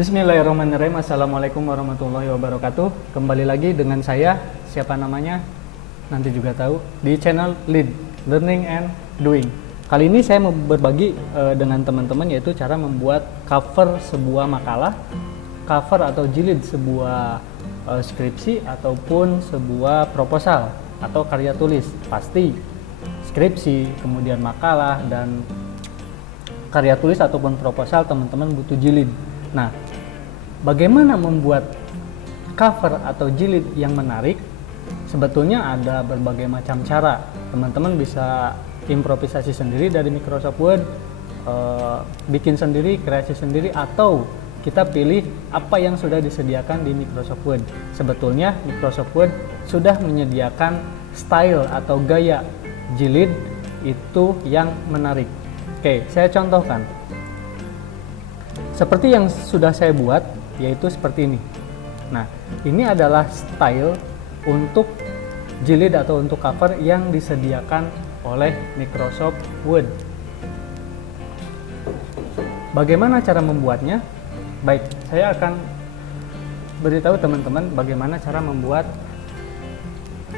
Bismillahirrahmanirrahim. Assalamualaikum warahmatullahi wabarakatuh. Kembali lagi dengan saya, siapa namanya nanti juga tahu, di channel Lead Learning and Doing. Kali ini saya mau berbagi dengan teman-teman, yaitu cara membuat cover sebuah makalah, cover atau jilid sebuah skripsi ataupun sebuah proposal atau karya tulis. Pasti skripsi, kemudian makalah dan karya tulis ataupun proposal teman-teman butuh jilid. Nah, bagaimana membuat cover atau jilid yang menarik? Sebetulnya ada berbagai macam cara. Teman-teman bisa improvisasi sendiri dari Microsoft Word, bikin sendiri, kreasi sendiri, atau kita pilih apa yang sudah disediakan di Microsoft Word. Sebetulnya Microsoft Word sudah menyediakan style atau gaya jilid itu yang menarik. Oke, saya contohkan. Seperti yang sudah saya buat, yaitu seperti ini. Nah, ini adalah style untuk jilid atau untuk cover yang disediakan oleh Microsoft Word. Bagaimana cara membuatnya? Baik, saya akan beritahu teman-teman bagaimana cara membuat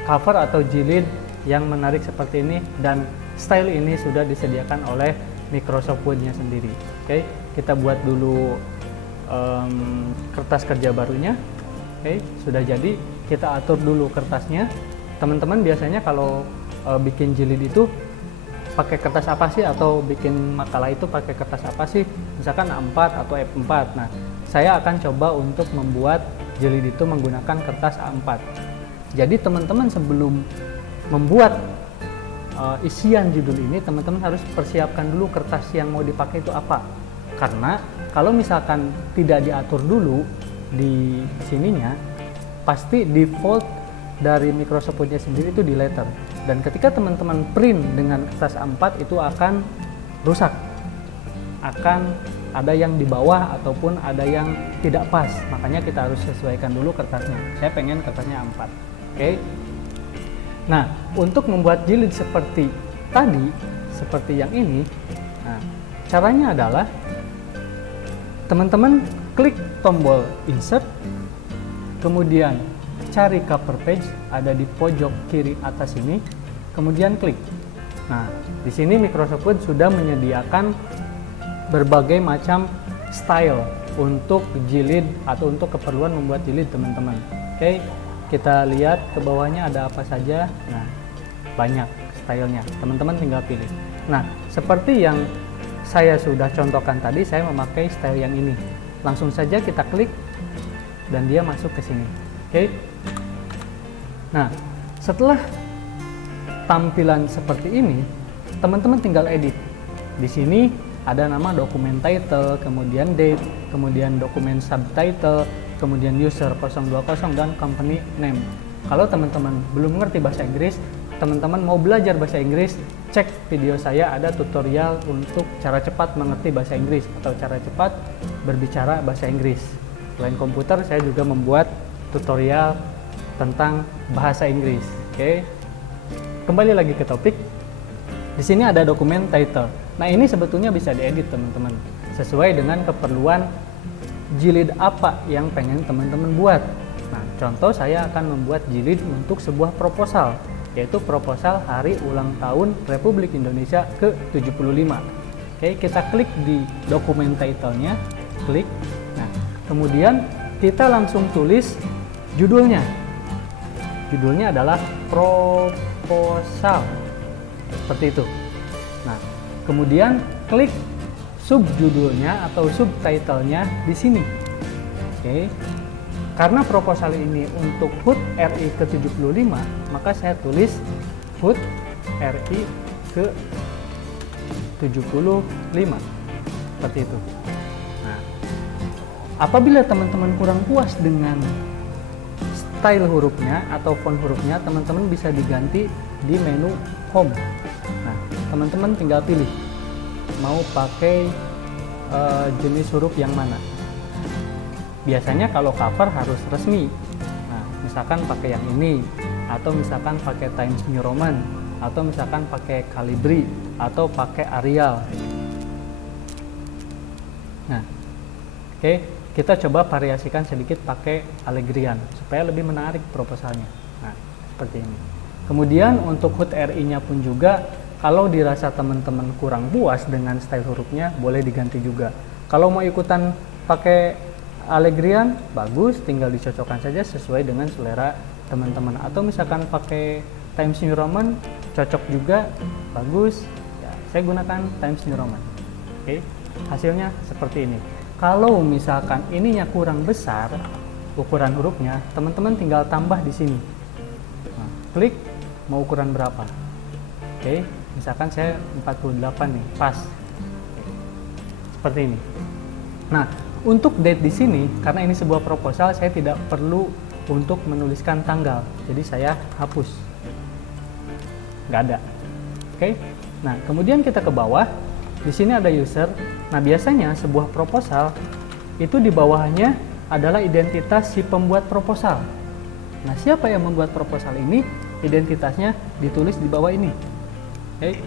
cover atau jilid yang menarik seperti ini, dan style ini sudah disediakan oleh Microsoft Word-nya sendiri. Oke, kita buat dulu kertas kerja barunya. Oke, sudah jadi, kita atur dulu kertasnya. Teman-teman biasanya kalau bikin jilid itu pakai kertas apa sih, atau bikin makalah itu pakai kertas apa sih? Misalkan A4 atau F4. Nah, saya akan coba untuk membuat jilid itu menggunakan kertas A4. Jadi teman-teman sebelum membuat isian judul ini, teman-teman harus persiapkan dulu kertas yang mau dipakai itu apa. Karena kalau misalkan tidak diatur dulu di sininya, pasti default dari Microsoft Word-nya sendiri itu di letter. Dan ketika teman-teman print dengan kertas A4 itu akan rusak. Akan ada yang di bawah ataupun ada yang tidak pas. Makanya kita harus sesuaikan dulu kertasnya. Saya pengen kertasnya A4. Oke. Nah, untuk membuat jilid seperti tadi, seperti yang ini, nah, caranya adalah teman-teman klik tombol insert, kemudian cari cover page, ada di pojok kiri atas ini, kemudian klik. Nah, di sini Microsoft Word sudah menyediakan berbagai macam style untuk jilid atau untuk keperluan membuat jilid teman-teman. Oke. Kita lihat ke bawahnya ada apa saja. Nah, banyak stylenya. Teman-teman tinggal pilih. Nah, seperti yang saya sudah contohkan tadi, saya memakai style yang ini. Langsung saja kita klik dan dia masuk ke sini. Oke. Nah, setelah tampilan seperti ini, teman-teman tinggal edit. Di sini ada nama dokumen title, kemudian date, kemudian dokumen subtitle, kemudian user 020 dan company name. Kalau teman-teman belum mengerti bahasa Inggris, teman-teman mau belajar bahasa Inggris, cek video saya, ada tutorial untuk cara cepat mengerti bahasa Inggris atau cara cepat berbicara bahasa Inggris. Selain komputer, saya juga membuat tutorial tentang bahasa Inggris. Oke. Kembali lagi ke topik. Di sini ada dokumen title. Nah, ini sebetulnya bisa diedit teman-teman sesuai dengan keperluan jilid apa yang pengen teman-teman buat. Nah, contoh saya akan membuat jilid untuk sebuah proposal, yaitu proposal Hari Ulang Tahun Republik Indonesia ke-75. Oke, kita klik di dokumen title-nya, klik. Nah, kemudian kita langsung tulis judulnya. Judulnya adalah proposal. Seperti itu. Nah, kemudian klik subjudulnya atau subtitlenya di sini. Oke. Karena proposal ini untuk HUT RI ke-75, maka saya tulis HUT RI ke-75. Seperti itu. Nah, apabila teman-teman kurang puas dengan style hurufnya atau font hurufnya, teman-teman bisa diganti di menu Home. Nah, teman-teman tinggal pilih mau pakai jenis huruf yang mana. Biasanya kalau cover harus resmi. Nah, misalkan pakai yang ini, atau misalkan pakai Times New Roman, atau misalkan pakai Calibri, atau pakai Arial. Nah, oke, kita coba variasikan sedikit pakai Allegrian supaya lebih menarik proposalnya. Nah, seperti ini. Kemudian untuk HUT RI-nya pun juga, kalau dirasa teman-teman kurang puas dengan style hurufnya, boleh diganti juga. Kalau mau ikutan pakai Allegrian, bagus, tinggal dicocokkan saja sesuai dengan selera teman-teman. Atau misalkan pakai Times New Roman, cocok juga, bagus. Ya, saya gunakan Times New Roman. Oke, hasilnya seperti ini. Kalau misalkan ininya kurang besar ukuran hurufnya, teman-teman tinggal tambah di sini. Nah, klik mau ukuran berapa. Oke, misalkan saya 48 nih, pas. Seperti ini. Nah, untuk date di sini, karena ini sebuah proposal, saya tidak perlu untuk menuliskan tanggal. Jadi saya hapus. Nggak ada. Oke. Nah, kemudian kita ke bawah. Di sini ada user. Nah, biasanya sebuah proposal itu di bawahnya adalah identitas si pembuat proposal. Nah, siapa yang membuat proposal ini? Identitasnya ditulis di bawah ini. Oke.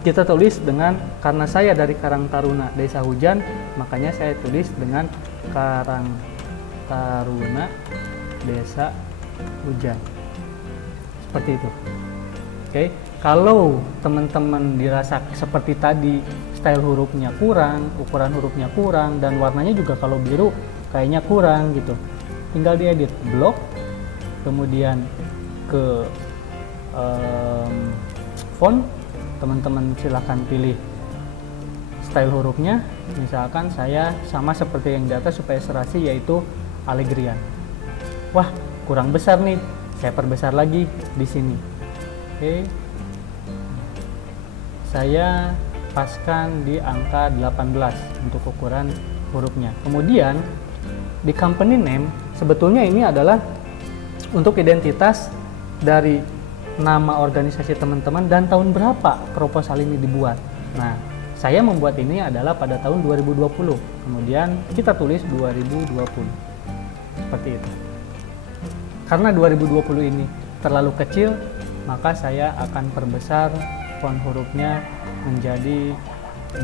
Kita tulis dengan, karena saya dari Karang Taruna Desa Hujan, makanya saya tulis dengan Karang Taruna Desa Hujan. Seperti itu. Oke. Kalau teman-teman dirasa seperti tadi, style hurufnya kurang, ukuran hurufnya kurang, dan warnanya juga kalau biru kayaknya kurang gitu, tinggal diedit blok, kemudian ke font, teman-teman silahkan pilih style hurufnya, misalkan saya sama seperti yang di atas supaya serasi, yaitu Allegrian. Wah, kurang besar nih, saya perbesar lagi di sini. Oke, saya paskan di angka 18 untuk ukuran hurufnya. Kemudian di company name, sebetulnya ini adalah untuk identitas dari nama organisasi teman-teman dan tahun berapa proposal ini dibuat. Nah, saya membuat ini adalah pada tahun 2020. Kemudian kita tulis 2020. Seperti itu. Karena 2020 ini terlalu kecil, maka saya akan perbesar font hurufnya menjadi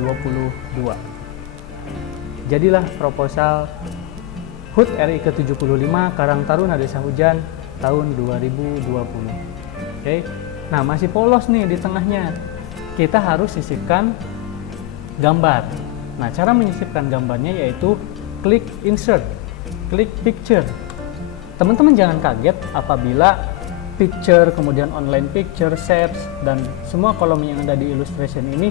22. Jadilah proposal HUT RI ke-75 Karang Taruna Desa Hujan tahun 2020. Oke. Nah, masih polos nih di tengahnya. Kita harus sisipkan gambar. Nah, cara menyisipkan gambarnya yaitu klik insert, klik picture. Teman-teman jangan kaget apabila picture, kemudian online picture, shapes, dan semua kolom yang ada di illustration ini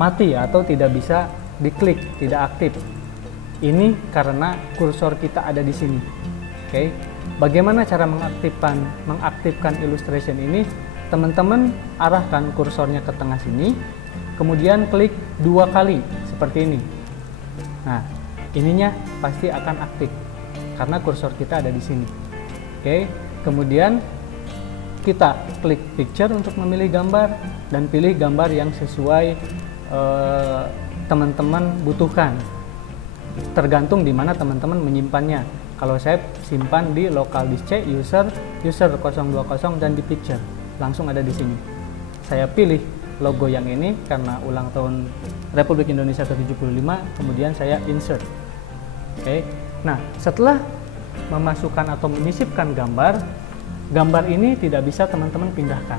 mati atau tidak bisa diklik, tidak aktif. Ini karena kursor kita ada di sini. Oke. Bagaimana cara mengaktifkan illustration ini? Teman-teman arahkan kursornya ke tengah sini, kemudian klik 2 kali seperti ini. Nah, ininya pasti akan aktif karena kursor kita ada di sini. Oke. Kemudian kita klik picture untuk memilih gambar dan pilih gambar yang sesuai teman-teman butuhkan. Tergantung di mana teman-teman menyimpannya. Kalau saya simpan di local disk C, user 020 dan di picture. Langsung ada di sini. Saya pilih logo yang ini karena ulang tahun Republik Indonesia ke-75, kemudian saya insert. Oke. Nah, setelah memasukkan atau menyisipkan gambar ini tidak bisa teman-teman pindahkan.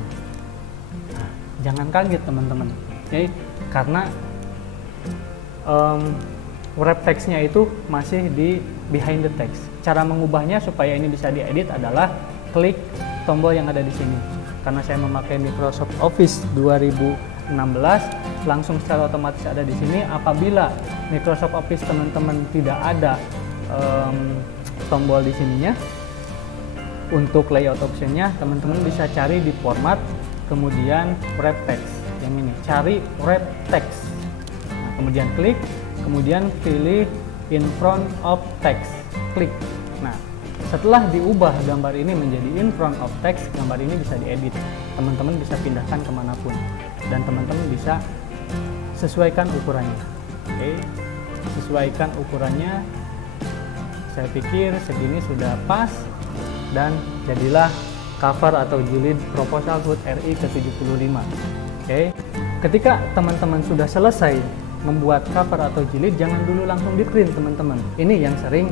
Nah, jangan kaget teman-teman, okay? Karena wrap text-nya itu masih di behind the text. Cara mengubahnya supaya ini bisa diedit adalah klik tombol yang ada di sini. Karena saya memakai Microsoft Office 2016, langsung secara otomatis ada di sini. Apabila Microsoft Office teman-teman tidak ada tombol di sininya, untuk layout optionnya teman-teman bisa cari di format, kemudian wrap text yang ini, cari wrap text. Nah, kemudian klik, kemudian pilih in front of text, klik. Nah, setelah diubah gambar ini menjadi in front of text, gambar ini bisa diedit. Teman-teman bisa pindahkan kemanapun dan teman-teman bisa sesuaikan ukurannya. Oke, sesuaikan ukurannya. Saya pikir segini sudah pas. Dan jadilah cover atau jilid proposal HUT RI ke-75. Oke. Ketika teman-teman sudah selesai membuat cover atau jilid jangan dulu langsung di print teman-teman. Ini yang sering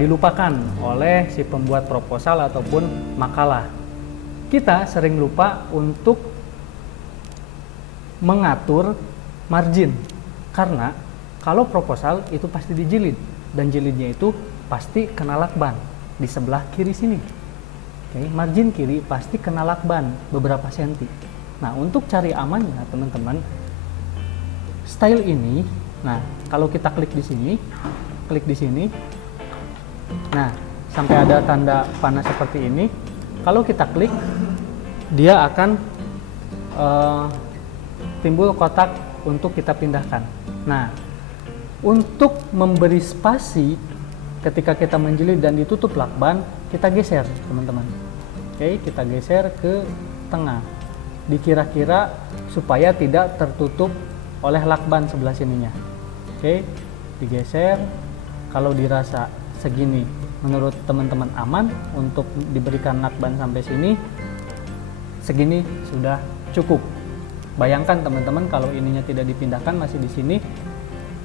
dilupakan oleh si pembuat proposal ataupun makalah. Kita sering lupa untuk mengatur margin, karena kalau proposal itu pasti dijilid, dan jilidnya itu pasti kena lakban di sebelah kiri sini. Oke, margin kiri pasti kena lakban beberapa senti. Nah, untuk cari amannya teman-teman, style ini, nah kalau kita klik di sini, nah sampai ada tanda panah seperti ini. Kalau kita klik, dia akan timbul kotak untuk kita pindahkan. Nah, untuk memberi spasi ketika kita menjilid dan ditutup lakban, kita geser teman-teman. Oke, kita geser ke tengah, dikira-kira supaya tidak tertutup oleh lakban sebelah sininya. Oke, digeser. Kalau dirasa segini menurut teman-teman aman untuk diberikan lakban sampai sini, segini sudah cukup. Bayangkan teman-teman kalau ininya tidak dipindahkan, masih di sini,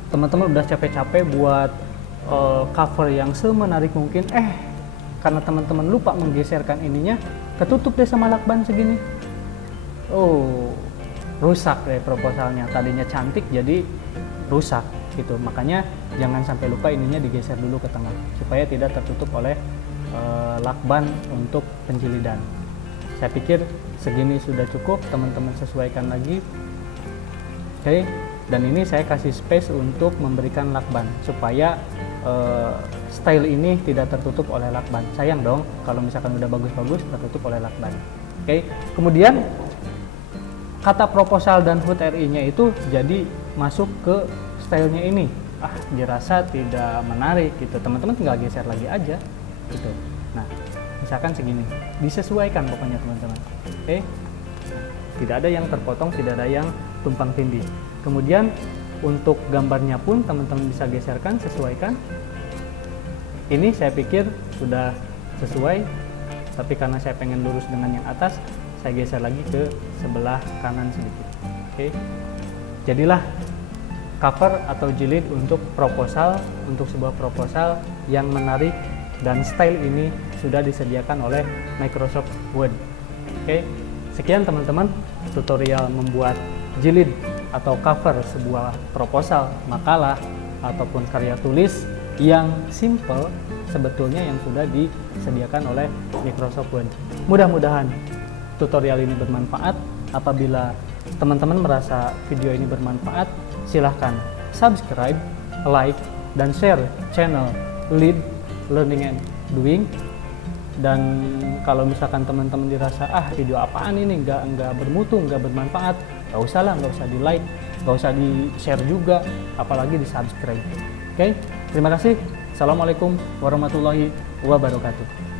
teman-teman udah capek-capek buat cover yang semenarik mungkin, karena teman-teman lupa menggeserkan ininya, ketutup deh sama lakban segini. Oh, rusak deh proposalnya. Tadinya cantik jadi rusak gitu. Makanya jangan sampai lupa ininya digeser dulu ke tengah supaya tidak tertutup oleh lakban untuk penjilidan. Saya pikir segini sudah cukup, teman-teman sesuaikan lagi. Oke, dan ini saya kasih space untuk memberikan lakban supaya style ini tidak tertutup oleh lakban. Sayang dong kalau misalkan udah bagus-bagus tertutup oleh lakban. Oke, kemudian kata proposal dan HUT RI-nya itu jadi masuk ke stylenya ini. Dirasa tidak menarik gitu, teman-teman tinggal geser lagi aja gitu. Nah, misalkan segini, disesuaikan pokoknya teman-teman. Oke, tidak ada yang terpotong, tidak ada yang tumpang tindih. Kemudian untuk gambarnya pun teman-teman bisa geserkan, sesuaikan. Ini saya pikir sudah sesuai, tapi karena saya pengen lurus dengan yang atas, saya geser lagi ke sebelah kanan sedikit. Oke, jadilah cover atau jilid untuk proposal, untuk sebuah proposal yang menarik, dan style ini sudah disediakan oleh Microsoft Word. Oke, sekian teman-teman tutorial membuat jilid atau cover sebuah proposal, makalah, ataupun karya tulis yang simple sebetulnya yang sudah disediakan oleh Microsoft Word. Mudah-mudahan tutorial ini bermanfaat. Apabila teman-teman merasa video ini bermanfaat, silahkan subscribe, like, dan share channel Lead Learning and Doing. Dan kalau misalkan teman-teman dirasa video apaan ini nggak bermutu, nggak bermanfaat, nggak usah lah, nggak usah di like, nggak usah di share juga, apalagi di subscribe. Oke, terima kasih. Assalamualaikum warahmatullahi wabarakatuh.